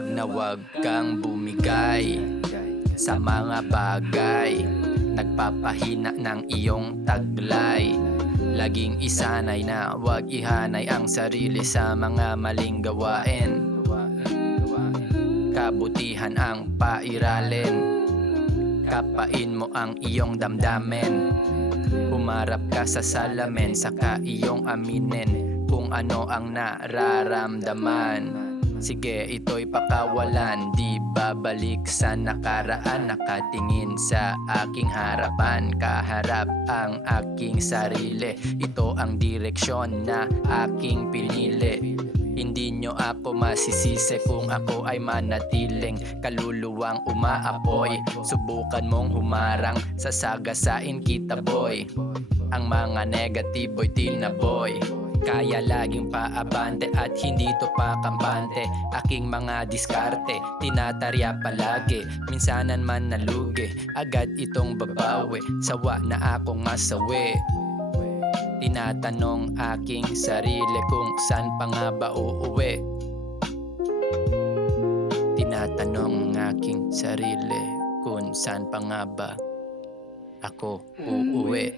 Wag na wag kang bumigay sa mga bagay nagpapahina ng iyong taglay. Laging isanay na wag ihanay ang sarili sa mga maling gawain. Kabutihan ang pairalin, kapain mo ang iyong damdamin. Humarap ka sa salamin, saka iyong aminin kung ano ang nararamdaman. Sige, ito'y pakawalan, di babalik sa nakaraan. Nakatingin sa aking harapan, kaharap ang aking sarili. Ito ang direksyon na aking pinili. Hindi nyo ako masisisi kung ako ay manatiling kaluluwang umaapoy. Subukan mong humarang, sasagasain kita boy. Ang mga negatibo'y tinaboy. Kaya laging paabante at hindi to pa kampante. Aking mga diskarte, tinatarya palagi. Minsanan man nalugi, agad itong babawi. Sawa na akong masawi. Tinatanong aking sarili kung saan pa nga ba uuwi. Tinatanong aking sarili kung saan pa nga ba ako uuwi.